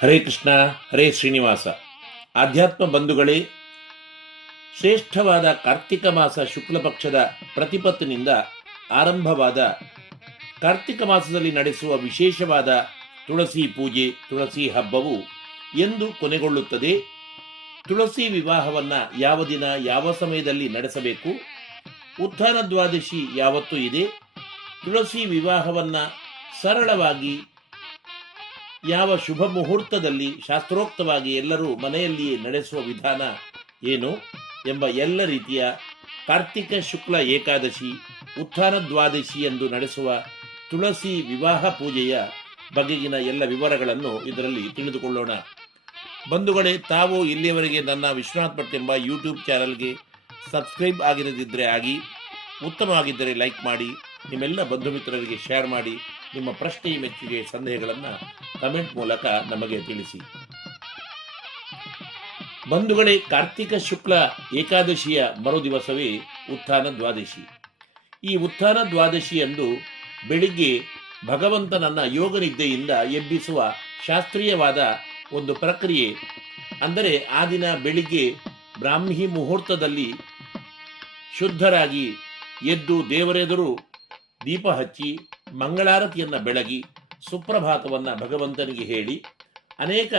ಹರೇ ಕೃಷ್ಣ, ಹರೇ ಶ್ರೀನಿವಾಸ. ಆಧ್ಯಾತ್ಮ ಬಂಧುಗಳೇ, ಶ್ರೇಷ್ಠವಾದ ಕಾರ್ತಿಕ ಮಾಸ ಶುಕ್ಲ ಪಕ್ಷದ ಪ್ರತಿಪತ್ತಿನಿಂದ ಆರಂಭವಾದ ಕಾರ್ತಿಕ ಮಾಸದಲ್ಲಿ ನಡೆಸುವ ವಿಶೇಷವಾದ ತುಳಸಿ ಪೂಜೆ, ತುಳಸಿ ಹಬ್ಬವು ಎಂದು ಕೊನೆಗೊಳ್ಳುತ್ತದೆ. ತುಳಸಿ ವಿವಾಹವನ್ನು ಯಾವ ದಿನ ಯಾವ ಸಮಯದಲ್ಲಿ ನಡೆಸಬೇಕು, ಉತ್ಥಾನ ದ್ವಾದಶಿ ಯಾವತ್ತೂ ಇದೆ, ತುಳಸಿ ವಿವಾಹವನ್ನು ಸರಳವಾಗಿ ಯಾವ ಶುಭ ಮುಹೂರ್ತದಲ್ಲಿ ಶಾಸ್ತ್ರೋಕ್ತವಾಗಿ ಎಲ್ಲರೂ ಮನೆಯಲ್ಲಿಯೇ ನಡೆಸುವ ವಿಧಾನ ಏನು ಎಂಬ ಎಲ್ಲ ರೀತಿಯ ಕಾರ್ತಿಕ ಶುಕ್ಲ ಏಕಾದಶಿ, ಉತ್ಥಾನ ದ್ವಾದಶಿ ಎಂದು ನಡೆಸುವ ತುಳಸಿ ವಿವಾಹ ಪೂಜೆಯ ಬಗೆಗಿನ ಎಲ್ಲ ವಿವರಗಳನ್ನು ಇದರಲ್ಲಿ ತಿಳಿದುಕೊಳ್ಳೋಣ. ಬಂಧುಗಳೇ, ತಾವು ಇಲ್ಲಿಯವರೆಗೆ ನನ್ನ ವಿಶ್ವನಾಥ್ ಭಟ್ ಎಂಬ ಯೂಟ್ಯೂಬ್ ಚಾನಲ್ಗೆ ಸಬ್ಸ್ಕ್ರೈಬ್ ಆಗಿರದಿದ್ದರೆ ಆಗಿ, ಉತ್ತಮವಾಗಿದ್ದರೆ ಲೈಕ್ ಮಾಡಿ, ನಿಮ್ಮೆಲ್ಲ ಬಂಧು ಮಿತ್ರರಿಗೆ ಶೇರ್ ಮಾಡಿ, ನಿಮ್ಮ ಪ್ರಶ್ನೆ, ಮೆಚ್ಚುಗೆ, ಸಂದೇಹಗಳನ್ನು ಕಮೆಂಟ್ ಮೂಲಕ ನಮಗೆ ತಿಳಿಸಿ. ಬಂಧುಗಳೇ, ಕಾರ್ತಿಕ ಶುಕ್ಲ ಏಕಾದಶಿಯ ಮರುದಿವಸವೇ ಉತ್ಥಾನ ದ್ವಾದಶಿ. ಈ ಉತ್ಥಾನ ದ್ವಾದಶಿಯಂದು ಬೆಳಿಗ್ಗೆ ಭಗವಂತನನ್ನ ಯೋಗ ನಿದ್ದೆಯಿಂದ ಎಬ್ಬಿಸುವ ಶಾಸ್ತ್ರೀಯವಾದ ಒಂದು ಪ್ರಕ್ರಿಯೆ. ಅಂದರೆ ಆ ದಿನ ಬೆಳಿಗ್ಗೆ ಬ್ರಾಹ್ಮಿ ಮುಹೂರ್ತದಲ್ಲಿ ಶುದ್ಧರಾಗಿ ಎದ್ದು ದೇವರೆದುರು ದೀಪ ಹಚ್ಚಿ ಮಂಗಳಾರತಿಯನ್ನು ಬೆಳಗಿ ಸುಪ್ರಭಾತವನ್ನು ಭಗವಂತನಿಗೆ ಹೇಳಿ ಅನೇಕ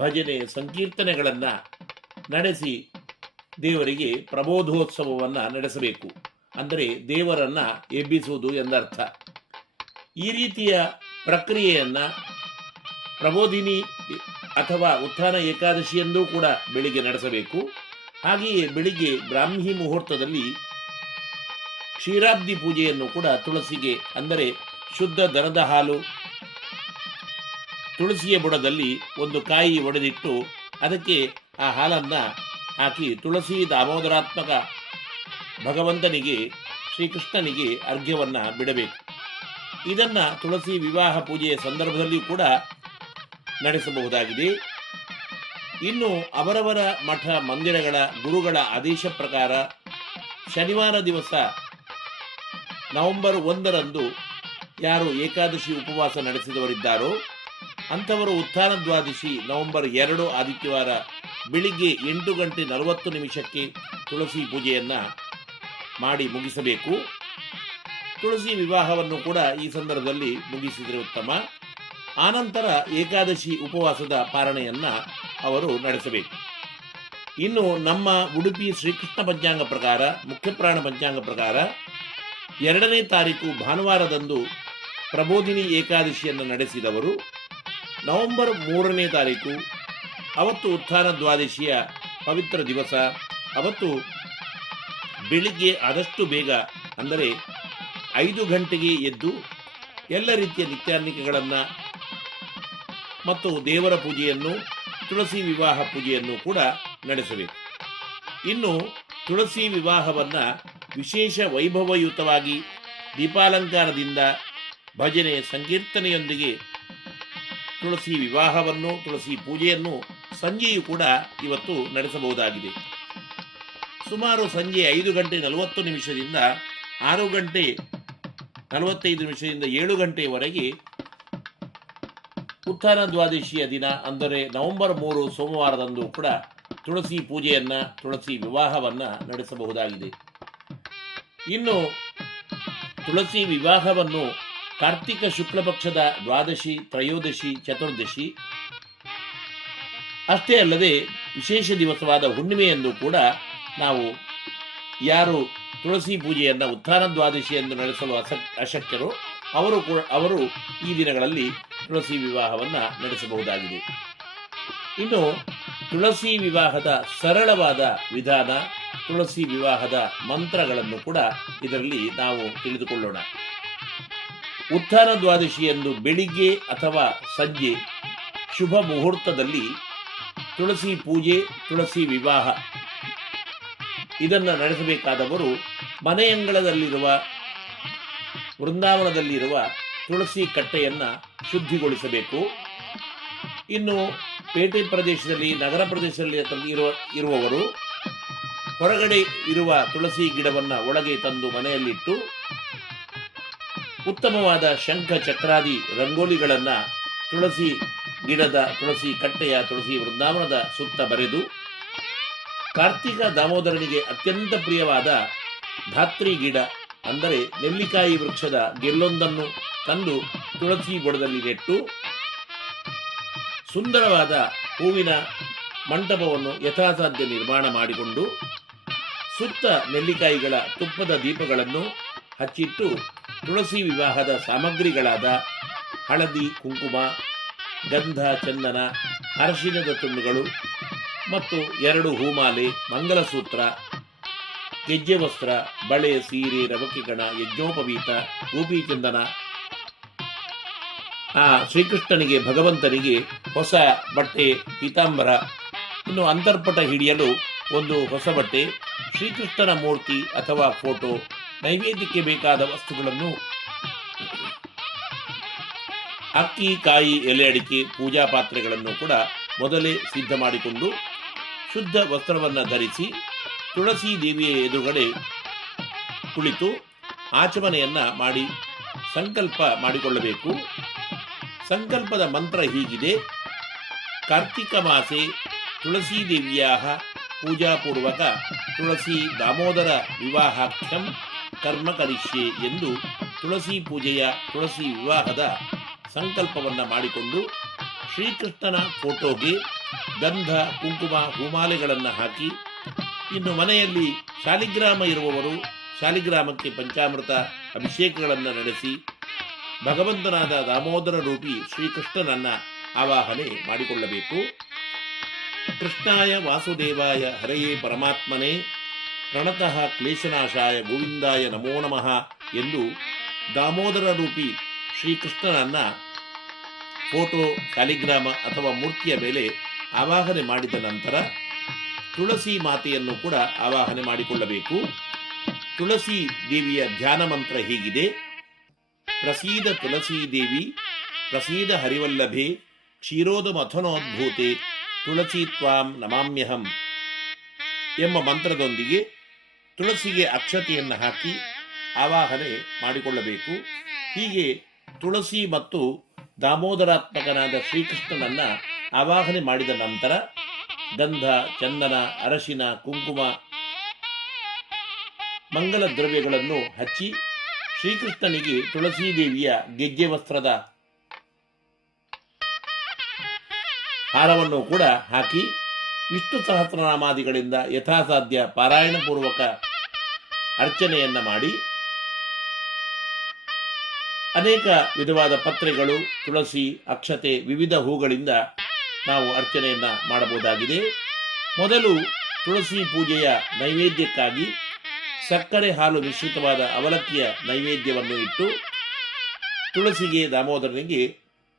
ಭಜನೆ ಸಂಕೀರ್ತನೆಗಳನ್ನು ನಡೆಸಿ ದೇವರಿಗೆ ಪ್ರಬೋಧೋತ್ಸವವನ್ನು ನಡೆಸಬೇಕು. ಅಂದರೆ ದೇವರನ್ನು ಎಬ್ಬಿಸುವುದು ಎಂದರ್ಥ. ಈ ರೀತಿಯ ಪ್ರಕ್ರಿಯೆಯನ್ನು ಪ್ರಬೋಧಿನಿ ಅಥವಾ ಉತ್ಥಾನ ಏಕಾದಶಿಯಂದೂ ಕೂಡ ಬೆಳಿಗ್ಗೆ ನಡೆಸಬೇಕು. ಹಾಗೆಯೇ ಬೆಳಿಗ್ಗೆ ಬ್ರಾಹ್ಮಿ ಮುಹೂರ್ತದಲ್ಲಿ ಕ್ಷೀರಾಬ್ದಿ ಪೂಜೆಯನ್ನು ಕೂಡ ತುಳಸಿಗೆ, ಅಂದರೆ ಶುದ್ಧ ದನದ ಹಾಲು, ತುಳಸಿಯ ಬುಡದಲ್ಲಿ ಒಂದು ಕಾಯಿ ಒಡೆದಿಟ್ಟು ಅದಕ್ಕೆ ಆ ಹಾಲನ್ನು ಹಾಕಿ ತುಳಸಿ ದಾಮೋದರಾತ್ಮಕ ಭಗವಂತನಿಗೆ, ಶ್ರೀಕೃಷ್ಣನಿಗೆ ಅರ್ಘ್ಯವನ್ನು ಬಿಡಬೇಕು. ಇದನ್ನು ತುಳಸಿ ವಿವಾಹ ಪೂಜೆಯ ಸಂದರ್ಭದಲ್ಲಿಯೂ ಕೂಡ ನಡೆಸಬಹುದಾಗಿದೆ. ಇನ್ನು ಅವರವರ ಮಠ ಮಂದಿರಗಳ ಗುರುಗಳ ಆದೇಶ ಪ್ರಕಾರ ಶನಿವಾರ ದಿವಸ ನವೆಂಬರ್ 1ರಂದು ಯಾರು ಏಕಾದಶಿ ಉಪವಾಸ ನಡೆಸಿದವರಿದ್ದಾರೋ ಅಂಥವರು ಉತ್ಥಾನ ದ್ವಾದಶಿ ನವೆಂಬರ್ 2 ಆದಿತ್ಯವಾರ ಬೆಳಿಗ್ಗೆ 8:40 ತುಳಸಿ ಪೂಜೆಯನ್ನು ಮಾಡಿ ಮುಗಿಸಬೇಕು. ತುಳಸಿ ವಿವಾಹವನ್ನು ಕೂಡ ಈ ಸಂದರ್ಭದಲ್ಲಿ ಮುಗಿಸಿದರೆ ಉತ್ತಮ. ಆನಂತರ ಏಕಾದಶಿ ಉಪವಾಸದ ಪಾರಣೆಯನ್ನು ಅವರು ನಡೆಸಬೇಕು. ಇನ್ನು ನಮ್ಮ ಉಡುಪಿ ಶ್ರೀಕೃಷ್ಣ ಪಂಚಾಂಗ ಪ್ರಕಾರ, ಮುಖ್ಯಪ್ರಾಣ ಪಂಚಾಂಗ ಪ್ರಕಾರ 2ನೇ ತಾರೀಕು ಭಾನುವಾರದಂದು ಪ್ರಬೋಧಿನಿ ಏಕಾದಶಿಯನ್ನು ನಡೆಸಿದವರು ನವೆಂಬರ್ 3ನೇ ತಾರೀಕು, ಅವತ್ತು ಉತ್ಥಾನ ದ್ವಾದಶಿಯ ಪವಿತ್ರ ದಿವಸ. ಅವತ್ತು ಬೆಳಿಗ್ಗೆ ಆದಷ್ಟು ಬೇಗ, ಅಂದರೆ 5 ಗಂಟೆಗೆ ಎದ್ದು ಎಲ್ಲ ರೀತಿಯ ನಿತ್ಯಾನ್ನಿಕೆಗಳನ್ನು ಮತ್ತು ದೇವರ ಪೂಜೆಯನ್ನು, ತುಳಸಿ ವಿವಾಹ ಪೂಜೆಯನ್ನು ಕೂಡ ನಡೆಸಬೇಕು. ಇನ್ನು ತುಳಸಿ ವಿವಾಹವನ್ನು ವಿಶೇಷ ವೈಭವಯುತವಾಗಿ ದೀಪಾಲಂಕಾರದಿಂದ ಭಜನೆ ಸಂಕೀರ್ತನೆಯೊಂದಿಗೆ ತುಳಸಿ ವಿವಾಹವನ್ನು, ತುಳಸಿ ಪೂಜೆಯನ್ನು ಸಂಜೆಯೂ ಕೂಡ ಇವತ್ತು ನಡೆಸಬಹುದಾಗಿದೆ. ಸುಮಾರು ಸಂಜೆ 5:40 6:45 7 ಗಂಟೆಯವರೆಗೆ ಉತ್ಥಾನ ದ್ವಾದಶಿಯ ದಿನ, ಅಂದರೆ ನವೆಂಬರ್ 3 ಸೋಮವಾರದಂದು ಕೂಡ ತುಳಸಿ ಪೂಜೆಯನ್ನು, ತುಳಸಿ ವಿವಾಹವನ್ನು ನಡೆಸಬಹುದಾಗಿದೆ. ಇನ್ನು ತುಳಸಿ ವಿವಾಹವನ್ನು ಕಾರ್ತಿಕ ಶುಕ್ಲ ಪಕ್ಷದ ದ್ವಾದಶಿ, ತ್ರಯೋದಶಿ, ಚತುರ್ದಶಿ ಅಷ್ಟೇ ಅಲ್ಲದೆ ವಿಶೇಷ ದಿವಸವಾದ ಹುಣ್ಣಿಮೆಯಂದು ಕೂಡ ನಾವು ಯಾರು ತುಳಸಿ ಪೂಜೆಯನ್ನು ಉತ್ಥಾನ ದ್ವಾದಶಿಯನ್ನು ನಡೆಸಲು ಅಶಕ್ಯರು ಅವರು ಈ ದಿನಗಳಲ್ಲಿ ತುಳಸಿ ವಿವಾಹವನ್ನು ನಡೆಸಬಹುದಾಗಿದೆ. ಇನ್ನು ತುಳಸಿ ವಿವಾಹದ ಸರಳವಾದ ವಿಧಾನ, ತುಳಸಿ ವಿವಾಹದ ಮಂತ್ರಗಳನ್ನು ಕೂಡ ಇದರಲ್ಲಿ ನಾವು ತಿಳಿದುಕೊಳ್ಳೋಣ. ಉತ್ಥಾನ ದ್ವಾದಶಿಯಂದು ಬೆಳಿಗ್ಗೆ ಅಥವಾ ಸಂಜೆ ಶುಭ ಮುಹೂರ್ತದಲ್ಲಿ ತುಳಸಿ ಪೂಜೆ, ತುಳಸಿ ವಿವಾಹ ಇದನ್ನು ನಡೆಸಬೇಕಾದವರು ಮನೆಯಂಗಳದಲ್ಲಿರುವ, ವೃಂದಾವನದಲ್ಲಿರುವ ತುಳಸಿ ಕಟ್ಟೆಯನ್ನು ಶುದ್ಧಿಗೊಳಿಸಬೇಕು. ಇನ್ನು ಪೇಟೆ ಪ್ರದೇಶದಲ್ಲಿ, ನಗರ ಪ್ರದೇಶದಲ್ಲಿ ಇರುವವರು ಹೊರಗಡೆ ಇರುವ ತುಳಸಿ ಗಿಡವನ್ನು ಒಳಗೆ ತಂದು ಮನೆಯಲ್ಲಿಟ್ಟು ಉತ್ತಮವಾದ ಶಂಖ ಚಕ್ರಾದಿ ರಂಗೋಲಿಗಳನ್ನು ತುಳಸಿ ಗಿಡದ ತುಳಸಿ ಕಟ್ಟೆಯ ತುಳಸಿ ವೃಂದಾವನದ ಸುತ್ತ ಬರೆದು ಕಾರ್ತಿಕ ದಾಮೋದರನಿಗೆ ಅತ್ಯಂತ ಪ್ರಿಯವಾದ ಧಾತ್ರಿ ಗಿಡ ಅಂದರೆ ನೆಲ್ಲಿಕಾಯಿ ವೃಕ್ಷದ ಗೆಲ್ಲೊಂದನ್ನು ತಂದು ತುಳಸಿ ಬುಡದಲ್ಲಿ ನೆಟ್ಟು ಸುಂದರವಾದ ಹೂವಿನ ಮಂಟಪವನ್ನು ಯಥಾಸಾಧ್ಯ ನಿರ್ಮಾಣ ಮಾಡಿಕೊಂಡು ಸುತ್ತ ನೆಲ್ಲಿಕಾಯಿಗಳ ತುಪ್ಪದ ದೀಪಗಳನ್ನು ಹಚ್ಚಿಟ್ಟು ತುಳಸಿ ವಿವಾಹದ ಸಾಮಗ್ರಿಗಳಾದ ಹಳದಿ, ಕುಂಕುಮ, ಗಂಧ, ಚಂದನ, ಅರಶಿನದ ತುಂಡುಗಳು ಮತ್ತು 2 ಹೂಮಾಲೆ, ಮಂಗಲಸೂತ್ರ, ಗೆಜ್ಜೆ ವಸ್ತ್ರ, ಬಳೆ, ಸೀರೆ, ರವಕೆ ಗಣ, ಯಜ್ಞೋಪವೀತ, ಗೋಪೀಚಂದನ, ಆ ಶ್ರೀಕೃಷ್ಣನಿಗೆ ಭಗವಂತನಿಗೆ ಹೊಸ ಬಟ್ಟೆ, ಪೀತಾಂಬರ, ಇನ್ನು ಅಂತರ್ಪಟ ಹಿಡಿಯಲು ಒಂದು ಹೊಸ ಬಟ್ಟೆ, ಶ್ರೀಕೃಷ್ಣನ ಮೂರ್ತಿ ಅಥವಾ ಫೋಟೋ, ನೈವೇದ್ಯಕ್ಕೆ ಬೇಕಾದ ವಸ್ತುಗಳನ್ನು ಅಕ್ಕಿ, ಕಾಯಿ, ಎಲೆ ಅಡಿಕೆ, ಪೂಜಾ ಪಾತ್ರೆಗಳನ್ನು ಕೂಡ ಮೊದಲೇ ಸಿದ್ಧ ಮಾಡಿಕೊಂಡು ಶುದ್ಧ ವಸ್ತ್ರವನ್ನು ಧರಿಸಿ ತುಳಸಿ ದೇವಿಯ ಎದುರುಗಡೆ ಕುಳಿತು ಆಚಮನೆಯನ್ನ ಮಾಡಿ ಸಂಕಲ್ಪ ಮಾಡಿಕೊಳ್ಳಬೇಕು. ಸಂಕಲ್ಪದ ಮಂತ್ರ ಹೀಗಿದೆ: ಕಾರ್ತಿಕ ಮಾಸೆ ತುಳಸಿ ದೇವಿಯಾಹ ಪೂಜಾಪೂರ್ವಕ ತುಳಸಿ ದಾಮೋದರ ವಿವಾಹಾಖ್ಯಂ ಕರ್ಮ ಕರಿಷ್ಯೆ ಎಂದು ತುಳಸಿ ಪೂಜೆಯ ತುಳಸಿ ವಿವಾಹದ ಸಂಕಲ್ಪವನ್ನು ಮಾಡಿಕೊಂಡು ಶ್ರೀಕೃಷ್ಣನ ಫೋಟೋಗೆ ಗಂಧ, ಕುಂಕುಮ, ಹೂಮಾಲೆಗಳನ್ನು ಹಾಕಿ, ಇನ್ನು ಮನೆಯಲ್ಲಿ ಶಾಲಿಗ್ರಾಮ ಇರುವವರು ಶಾಲಿಗ್ರಾಮಕ್ಕೆ ಪಂಚಾಮೃತ ಅಭಿಷೇಕಗಳನ್ನು ನಡೆಸಿ ಭಗವಂತನಾದ ದಾಮೋದರ ರೂಪಿ ಶ್ರೀಕೃಷ್ಣನನ್ನ ಆವಾಹನೆ ಮಾಡಿಕೊಳ್ಳಬೇಕು. ಕೃಷ್ಣಾಯ ವಾಸುದೇವಾಯ ಹರೆಯೇ ಪರಮಾತ್ಮನೇ ಪ್ರಣತಃ ಕ್ಲೇಶನಾಶಾಯ ಗೋವಿಂದಾಯ ನಮೋ ನಮಃ ಎಂದು ದಾಮೋದರ ರೂಪಿ ಶ್ರೀಕೃಷ್ಣನನ್ನ ಫೋಟೋ, ಶಾಲಿಗ್ರಾಮ ಅಥವಾ ಮೂರ್ತಿಯ ಮೇಲೆ ಆವಾಹನೆ ಮಾಡಿದ ನಂತರ ತುಳಸಿ ಮಾತೆಯನ್ನು ಕೂಡ ಆವಾಹನೆ ಮಾಡಿಕೊಳ್ಳಬೇಕು. ತುಳಸಿ ದೇವಿಯ ಧ್ಯಾನ ಮಂತ್ರ ಹೀಗಿದೆ: ಪ್ರಸೀದ ತುಳಸೀ ದೇವಿ, ಪ್ರಸೀದ ಹರಿವಲ್ಲಭೆ, ಕ್ಷೀರೋದ ಮಥನೋದ್ಭೂತೆ, ತುಳಸಿ ತ್ವಾಂ ನಮಾಮ್ಯಹಂ ಎಂಬ ಮಂತ್ರದೊಂದಿಗೆ ತುಳಸಿಗೆ ಅಕ್ಷತೆಯನ್ನು ಹಾಕಿ ಆವಾಹನೆ ಮಾಡಿಕೊಳ್ಳಬೇಕು. ಹೀಗೆ ತುಳಸಿ ಮತ್ತು ದಾಮೋದರಾತ್ಮಕನಾದ ಶ್ರೀಕೃಷ್ಣನನ್ನ ಆವಾಹನೆ ಮಾಡಿದ ನಂತರ ಗಂಧ, ಚಂದನ, ಅರಶಿನ, ಕುಂಕುಮ, ಮಂಗಲ ದ್ರವ್ಯಗಳನ್ನು ಹಚ್ಚಿ ಶ್ರೀಕೃಷ್ಣನಿಗೆ ತುಳಸೀ ದೇವಿಯ ಗೆಜ್ಜೆ ವಸ್ತ್ರದ ಹಾರವನ್ನು ಕೂಡ ಹಾಕಿ ವಿಷ್ಣು ಸಹಸ್ರನಾಮಾದಿಗಳಿಂದ ಯಥಾಸಾಧ್ಯ ಪಾರಾಯಣ ಪೂರ್ವಕ ಅರ್ಚನೆಯನ್ನ ಮಾಡಿ ಅನೇಕ ವಿಧವಾದ ಪತ್ರೆಗಳು, ತುಳಸಿ, ಅಕ್ಷತೆ, ವಿವಿಧ ಹೂಗಳಿಂದ ನಾವು ಅರ್ಚನೆಯನ್ನ ಮಾಡಬಹುದಾಗಿದೆ. ಮೊದಲು ತುಳಸಿ ಪೂಜೆಯ ನೈವೇದ್ಯಕ್ಕಾಗಿ ಸಕ್ಕರೆ ಹಾಲು ಮಿಶ್ರಿತವಾದ ಅವಲಕ್ಕಿಯ ನೈವೇದ್ಯವನ್ನು ಇಟ್ಟು ತುಳಸಿಗೆ, ದಾಮೋದರನಿಗೆ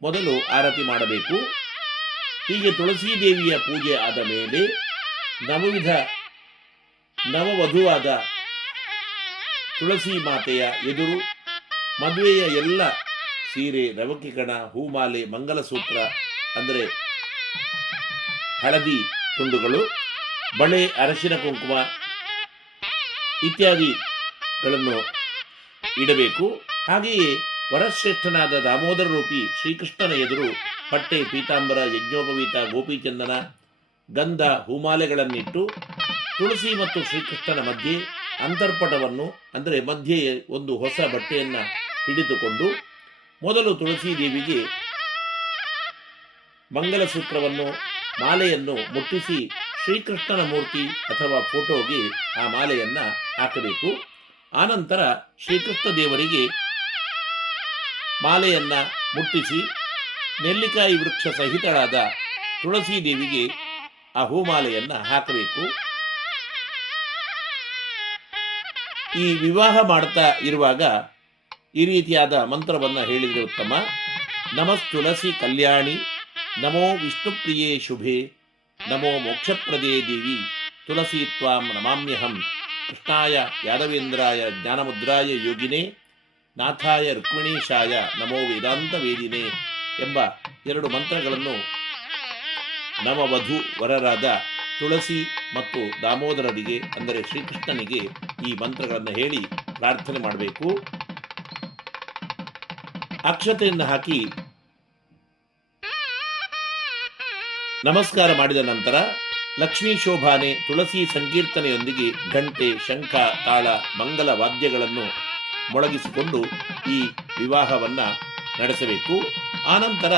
ಮೊದಲು ಆರತಿ ಮಾಡಬೇಕು. ಹೀಗೆ ತುಳಸೀ ದೇವಿಯ ಪೂಜೆ ಆದ ಮೇಲೆ ನವವಧುವಾದ ತುಳಸಿ ಮಾತೆಯ ಎದುರು ಮದುವೆಯ ಎಲ್ಲ ಸೀರೆ, ರವಕೆ ಗಣ, ಹೂಮಾಲೆ, ಮಂಗಲಸೂತ್ರ ಅಂದರೆ ಹಳದಿ ತುಂಡುಗಳು, ಬಳೆ, ಅರಶಿನ, ಕುಂಕುಮ ಇತ್ಯಾದಿಗಳನ್ನು ಇಡಬೇಕು. ಹಾಗೆಯೇ ವರಶ್ರೇಷ್ಠನಾದ ದಾಮೋದರ ರೂಪಿ ಶ್ರೀಕೃಷ್ಣನ ಎದುರು ಪಟ್ಟೆ, ಪೀತಾಂಬರ, ಯಜ್ಞೋಪವೀತ, ಗೋಪೀಚಂದನ, ಗಂಧ, ಹೂಮಾಲೆಗಳನ್ನಿಟ್ಟು ತುಳಸಿ ಮತ್ತು ಶ್ರೀಕೃಷ್ಣನ ಮಧ್ಯೆ ಅಂತರ್ಪಟವನ್ನು ಅಂದರೆ ಮಧ್ಯೆ ಒಂದು ಹೊಸ ಬಟ್ಟೆಯನ್ನು ಹಿಡಿದುಕೊಂಡು ಮೊದಲು ತುಳಸೀ ದೇವಿಗೆ ಮಂಗಲಸೂತ್ರವನ್ನು, ಮಾಲೆಯನ್ನು ಮುಟ್ಟಿಸಿ ಶ್ರೀಕೃಷ್ಣನ ಮೂರ್ತಿ ಅಥವಾ ಫೋಟೋಗೆ ಆ ಮಾಲೆಯನ್ನ ಹಾಕಬೇಕು. ಆನಂತರ ಶ್ರೀಕೃಷ್ಣ ದೇವರಿಗೆ ಮಾಲೆಯನ್ನ ಮುಟ್ಟಿಸಿ ನೆಲ್ಲಿಕಾಯಿ ವೃಕ್ಷ ಸಹಿತಳಾದ ತುಳಸೀ ದೇವಿಗೆ ಆ ಹೂಮಾಲೆಯನ್ನ ಹಾಕಬೇಕು. ಈ ವಿವಾಹ ಮಾಡ್ತಾ ಇರುವಾಗ ಈ ರೀತಿಯಾದ ಮಂತ್ರವನ್ನ ಹೇಳಿದರೆ ಉತ್ತಮ. ನಮಸ್ತುಳಸಿ ಕಲ್ಯಾಣಿ, ನಮೋ ವಿಷ್ಣುಪ್ರಿಯೇ ಶುಭೆ, ನಮೋ ಮೋಕ್ಷಪ್ರದೇ ದೇವಿ, ತುಳಸಿ ತ್ವಾಂ ನಮಾಮ್ಯಹಂ, ಕೃಷ್ಣಾಯ ಯಾದವೇಂದ್ರಾಯ ಜ್ಞಾನಮುದ್ರಾಯ ಯೋಗಿನೇ, ನಾಥಾಯ ರುಕ್ಮಿಣೀಶಾಯ ನಮೋ ವೇದಾಂತ ವೇದಿನೇ ಎಂಬ 2 ಮಂತ್ರಗಳನ್ನು ನವವಧು ವರರಾದ ತುಳಸಿ ಮತ್ತು ದಾಮೋದರರಿಗೆ ಅಂದರೆ ಶ್ರೀಕೃಷ್ಣನಿಗೆ ಈ ಮಂತ್ರಗಳನ್ನು ಹೇಳಿ ಪ್ರಾರ್ಥನೆ ಮಾಡಬೇಕು. ಅಕ್ಷತೆಯನ್ನು ಹಾಕಿ ನಮಸ್ಕಾರ ಮಾಡಿದ ನಂತರ ಲಕ್ಷ್ಮೀ ಶೋಭಾನೆ ತುಳಸಿ ಸಂಕೀರ್ತನೆಯೊಂದಿಗೆ ಘಂಟೆ, ಶಂಖ, ತಾಳ, ಮಂಗಲ ವಾದ್ಯಗಳನ್ನು ಮೊಳಗಿಸಿಕೊಂಡು ಈ ವಿವಾಹವನ್ನು ನಡೆಸಬೇಕು. ಆನಂತರ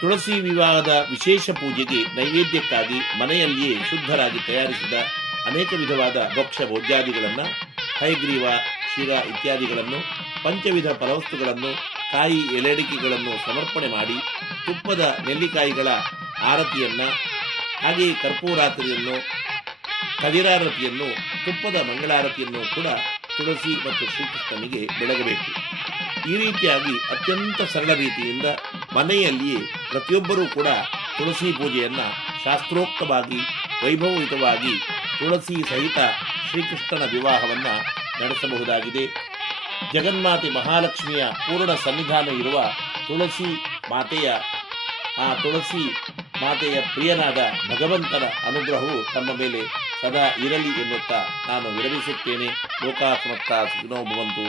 ತುಳಸಿ ವಿವಾಹದ ವಿಶೇಷ ಪೂಜೆಗೆ ನೈವೇದ್ಯಕ್ಕಾಗಿ ಮನೆಯಲ್ಲಿಯೇ ಶುದ್ಧರಾಗಿ ತಯಾರಿಸಿದ ಅನೇಕ ವಿಧವಾದ ಭಕ್ಷ್ಯ ಭೋಜ್ಯಾದಿಗಳನ್ನು, ಹಯಗ್ರೀವ, ಶಿರ ಇತ್ಯಾದಿಗಳನ್ನು, ಪಂಚವಿಧ ಫಲವಸ್ತುಗಳನ್ನು, ಕಾಯಿ ಎಲೆಡಿಕೆಗಳನ್ನು ಸಮರ್ಪಣೆ ಮಾಡಿ ತುಪ್ಪದ ನೆಲ್ಲಿಕಾಯಿಗಳ ಆರತಿಯನ್ನು, ಹಾಗೆಯೇ ಕರ್ಪೂರಾರತಿಯನ್ನು, ಕದಿರಾರತಿಯನ್ನು, ತುಪ್ಪದ ಮಂಗಳಾರತಿಯನ್ನು ಕೂಡ ತುಳಸಿ ಮತ್ತು ಶ್ರೀಕೃಷ್ಣನಿಗೆ ಬೆಳಗಬೇಕು. ಈ ರೀತಿಯಾಗಿ ಅತ್ಯಂತ ಸರಳ ರೀತಿಯಿಂದ ಮನೆಯಲ್ಲಿಯೇ ಪ್ರತಿಯೊಬ್ಬರೂ ಕೂಡ ತುಳಸಿ ಪೂಜೆಯನ್ನು ಶಾಸ್ತ್ರೋಕ್ತವಾಗಿ ವೈಭವಯುತವಾಗಿ ತುಳಸಿ ಸಹಿತ ಶ್ರೀಕೃಷ್ಣನ ವಿವಾಹವನ್ನು ನಡೆಸಬಹುದಾಗಿದೆ. ಜಗನ್ಮಾತೆ ಮಹಾಲಕ್ಷ್ಮಿಯ ಪೂರ್ಣ ಸನ್ನಿಧಾನ ಇರುವ ತುಳಸಿ ಮಾತೆಯ ಪ್ರಿಯನಾದ ಭಗವಂತನ ಅನುಗ್ರಹವು ತಮ್ಮ ಮೇಲೆ ಸದಾ ಇರಲಿ ಎನ್ನುತ್ತಾ ನಾನು ವಿರಮಿಸುತ್ತೇನೆ. ಲೋಕಾ ಸಮಸ್ತಾ ಸುಖಿನೋ ಭವಂತು.